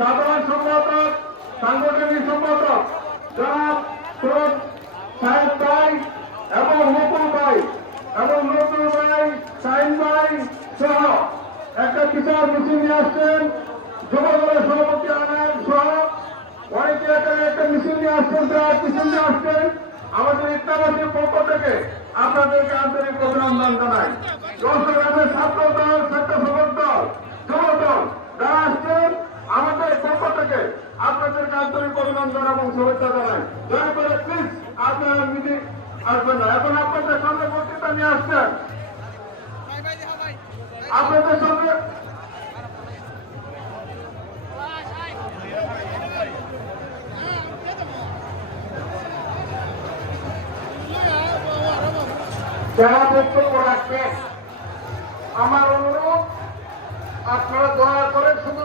সাধারণ সম্পাদক, সাংগঠনিক সম্পাদক, জনাব সৈয়দ সাহেব ভাই এবং মুকুল ভাই এবং নতুন ভাই সাইন ভাই সহ একটা কিশোর মিছিল নিয়ে আসছেন। যুবদলের সভাপতি আনায়ন সহ অনেকে এখানে একটা মিছিল নিয়ে আসছেন তারা মিছিল নিয়ে আসছেন। আমাদের ইত্যাবাসীর পক্ষ থেকে আপনাদেরকে আন্তরিক অভিনন্দন জানাই। চৌষট্টি ছাত্র দল স্বেচ্ছাসেবক দল যুব দল যারা আসছেন আমাদের পক্ষ থেকে আপনাদেরকে আন্তরিক অভিনন্দন এবং শুভেচ্ছা জানাই। দয়া করে প্লিজ আপনারা মিটিং আসবেন না। এখন আপনাদের সামনে বক্তৃতা নিয়ে আসছেন। আপনাদের রাখবেন, আমার অনুরোধ, আপনারা দয়া করে শুধু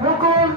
মুকুল